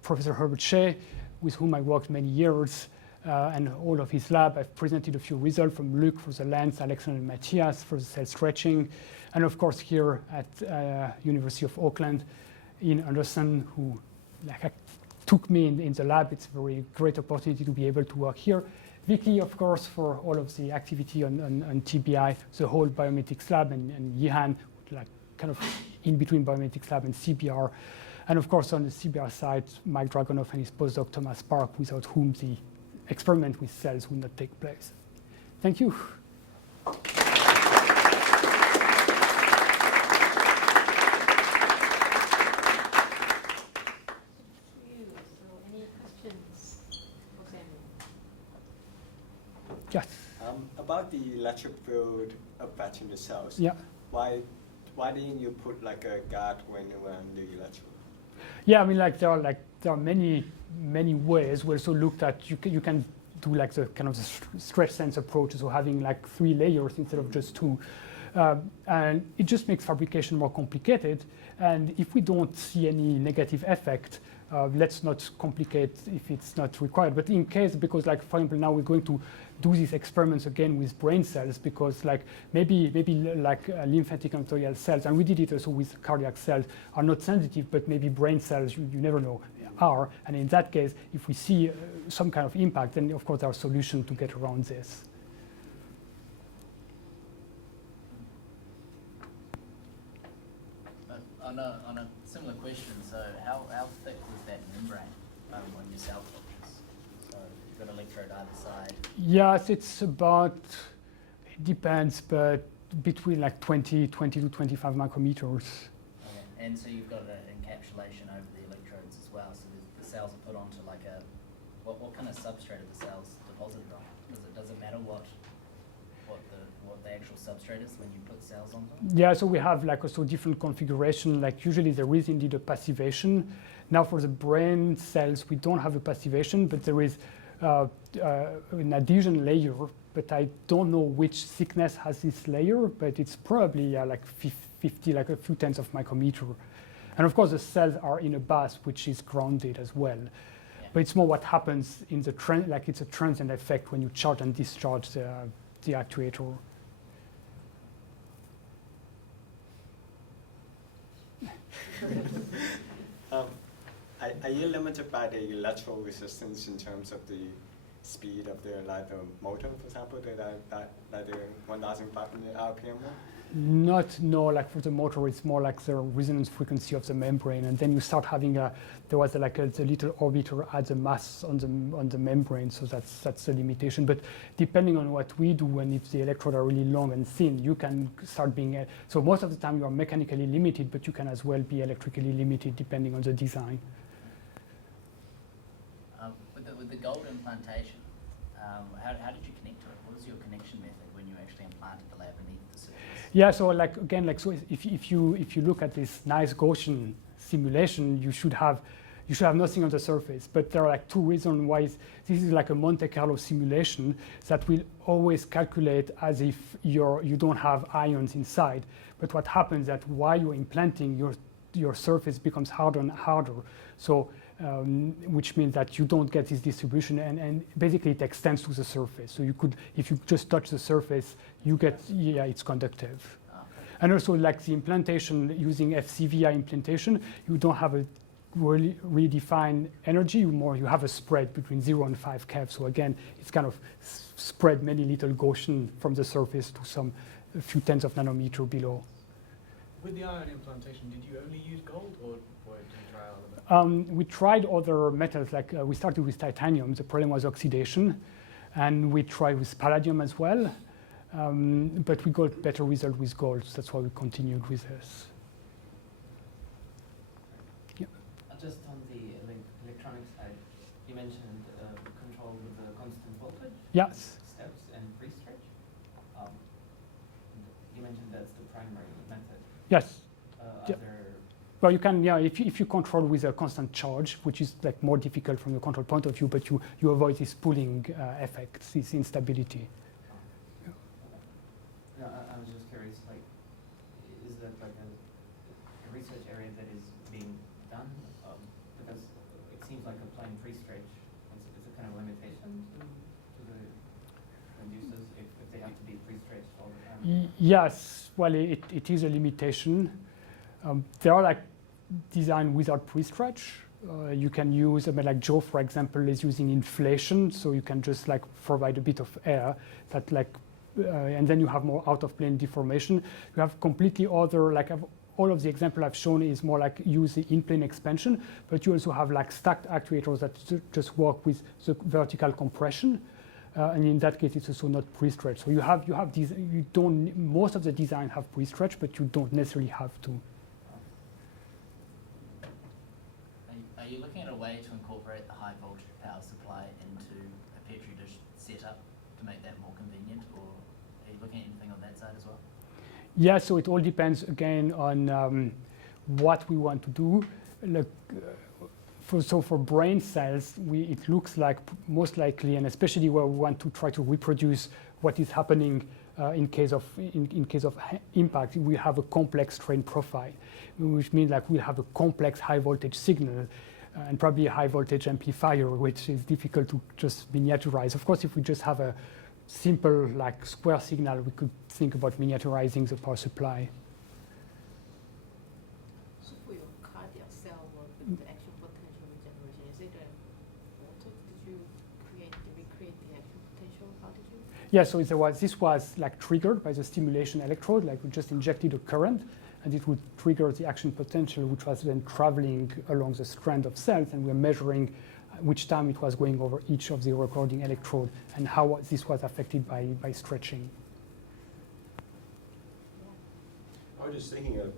Professor Herbert Shea, with whom I worked many years, and all of his lab. I've presented a few results from Luc for the lens, Alexander and Matthias for the cell stretching, and of course here at University of Auckland, Ian Anderson, who took me in the lab. It's a very great opportunity to be able to work here. Vicky, of course, for all of the activity on TBI, the whole biomimetics lab, and Jehan, like kind of in between biomimetics lab and CBR. And of course, on the CBR side, Mike Dragunov and his postdoc Thomas Park, without whom the experiment with cells would not take place. Thank you. Yes. About the electric field of vacuum the cells. Yeah. Why why didn't you put like a guard when you run the electrode? Yeah, I mean, there are many ways. We also looked at you can do like the kind of the stretch sense approach, so having like 3 layers instead of just 2, and it just makes fabrication more complicated. And if we don't see any negative effect, let's not complicate if it's not required. But in case, because like for example, now we're going to do these experiments again with brain cells, because like maybe like lymphatic endothelial cells, and we did it also with cardiac cells, are not sensitive, but maybe brain cells, you never know, are. And in that case, if we see some kind of impact, then of course there are solutions to get around this. On a similar question, so how thick was that membrane on your cell cultures? So you've got electrode either side. Yes, it's about, it depends, but between like 20 to 25 micrometers. Okay. And so you've got an encapsulation over the electrodes as well, so the cells are put onto like a, what kind of substrate are the cells deposited on? Does it matter what the actual substrate is when you put cells on them? Yeah, so we have like also different configuration. Like usually there is indeed a passivation. Now for the brain cells, we don't have a passivation, but there is an adhesion layer. But I don't know which thickness has this layer, but it's probably like 50, like a few tenths of micrometer. And of course the cells are in a bath, which is grounded as well. Yeah. But it's more what happens in the like it's a transient effect when you charge and discharge the actuator. Are you limited by the electrical resistance in terms of the speed of the motor, for example, like the 1,500 RPM one? No, like for the motor, it's more like the resonance frequency of the membrane, and then you start having there was like the little orbiter adds a mass on the membrane, so that's the limitation. But depending on what we do, and if the electrodes are really long and thin, you can start being so most of the time you are mechanically limited, but you can as well be electrically limited depending on the design. With the gold implantation, how did you connect to it? What was your connection method when you actually implanted the lab beneath the surface? Yeah, so like again, like so if you look at this nice Gaussian simulation, you should have nothing on the surface. But there are like 2 reasons why this is like a Monte Carlo simulation that will always calculate as if you don't have ions inside. But what happens that while you're implanting, your surface becomes harder and harder. So which means that you don't get this distribution, and basically it extends to the surface. So you could, if you just touch the surface, you get, yeah, it's conductive. And also like the implantation using FCVI implantation, you don't have a really defined energy, you have a spread between 0 and 5 keV. So again, it's kind of spread many little Gaussian from the surface to a few tenths of nanometer below. With the ion implantation, did you only use gold, or did you try all of it? We tried other metals, like we started with titanium. The problem was oxidation. And we tried with palladium as well. But we got better result with gold. So that's why we continued with this. Yeah. Just on the electronic side, you mentioned control with the constant voltage. Yes. Steps and pre-stretch. You mentioned that's the primary method. Yes. Yeah. Well, you can, yeah, if you control with a constant charge, which is like more difficult from the control point of view, but you avoid this pooling effect, this instability. No, I was just curious, like, is that like a research area that is being done? Because it seems like a plain pre-stretch. It's a kind of limitation to the transducers if they have to be pre-stretched all the time. Yes, well, it is a limitation. There are like design without pre-stretch. You can use, I mean, like Joe, for example, is using inflation, so you can just like provide a bit of air that like, and then you have more out-of-plane deformation. You have completely other, like all of the example I've shown is more like use the in-plane expansion, but you also have like stacked actuators that just work with the vertical compression. And in that case, it's also not pre-stretch. So you have these, you don't, most of the design have pre-stretch, but you don't necessarily have to. Are you looking at a way to incorporate the high voltage power supply into a Petri dish setup to make that more convenient, or are you looking at anything on that side as well? Yeah, so it all depends again on what we want to do. Like, for brain cells, it looks like most likely, and especially where we want to try to reproduce what is happening in case of impact, we have a complex strain profile, which means like we have a complex high voltage signal and probably a high voltage amplifier, which is difficult to just miniaturize. Of course, if we just have a simple like square signal, we could think about miniaturizing the power supply. So for your cardiac cell work with the action potential regeneration, is it a photo? Did you recreate the action potential? How did you? Yeah, so this was like triggered by the stimulation electrode, like we just injected a current, and it would trigger the action potential, which was then traveling along the strand of cells, and we're measuring which time it was going over each of the recording electrode and how this was affected by stretching. I was just thinking of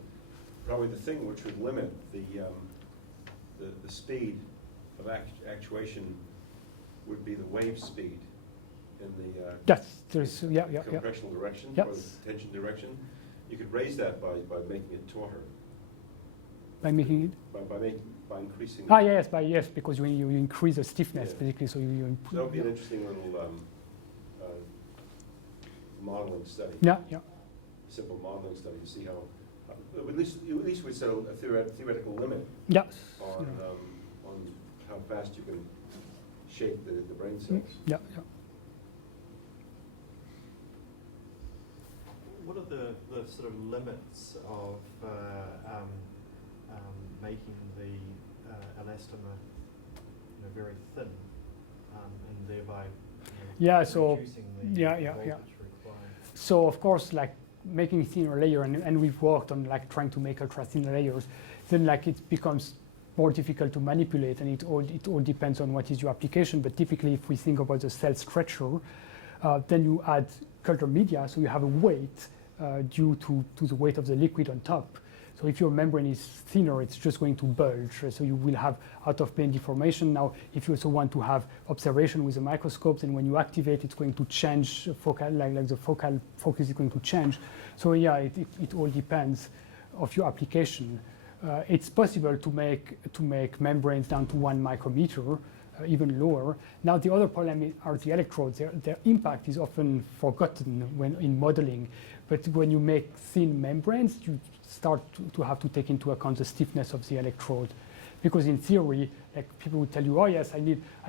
probably the thing which would limit the speed of actuation would be the wave speed in the Yes, there's compressional direction Yes. or the tension direction. You could raise that by making it tauter. By making it. By increasing. Yes, because you increase the stiffness Yeah. basically, so you improve. So that would be an interesting little modeling study. Yeah. Simple modeling study to see how at least we set a theoretical limit Yes. on how fast you can shape the brain cells. Yeah. What are the sort of limits of making the elastomer very thin and thereby reducing the voltage required? So of course, like making thinner layer, and we've worked on like trying to make ultra thin layers, then like it becomes more difficult to manipulate, and it all depends on what is your application. But typically, if we think about the cell stretcher, then you add culture media, so you have a weight due to the weight of the liquid on top. So if your membrane is thinner, it's just going to bulge. So you will have out-of-plane deformation. Now, if you also want to have observation with the microscopes, and when you activate, it's going to change focal, like the focal focus is going to change. So yeah, it all depends of your application. It's possible to make membranes down to 1 micrometer, even lower. Now, the other problem are the electrodes. Their impact is often forgotten when in modeling. But when you make thin membranes, you start to have to take into account the stiffness of the electrode. Because in theory, like people would tell you, oh yes, I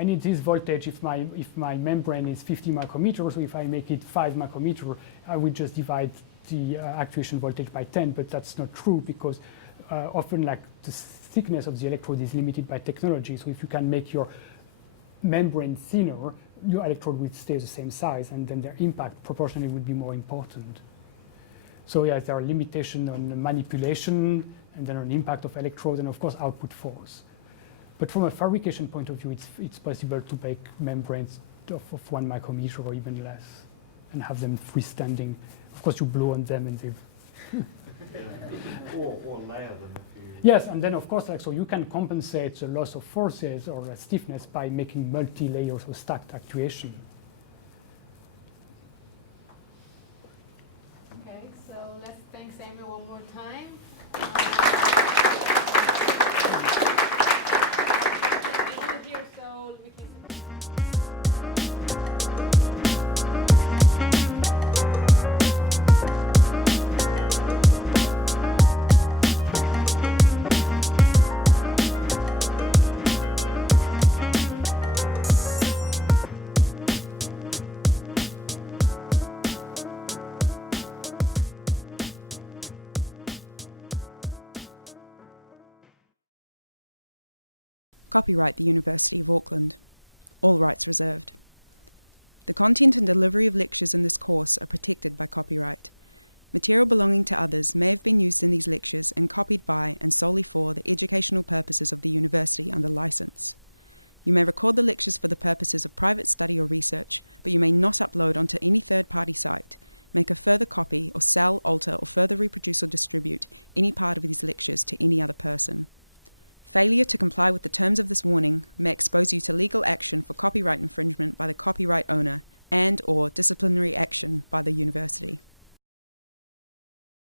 need this voltage if my membrane is 50 micrometers, so if I make it 5 micrometer, I would just divide the actuation voltage by 10, but that's not true because often like the thickness of the electrode is limited by technology. So if you can make your membrane thinner, your electrode would stay the same size, and then their impact proportionally would be more important. So yeah, there are limitations on manipulation, and then on impact of electrodes, and of course output force. But from a fabrication point of view, it's possible to make membranes of 1 micrometer or even less, and have them freestanding. Of course, you blow on them, and they. Or layer them if you. Yes, and then of course, like so, you can compensate the loss of forces or stiffness by making multi-layers or stacked actuation.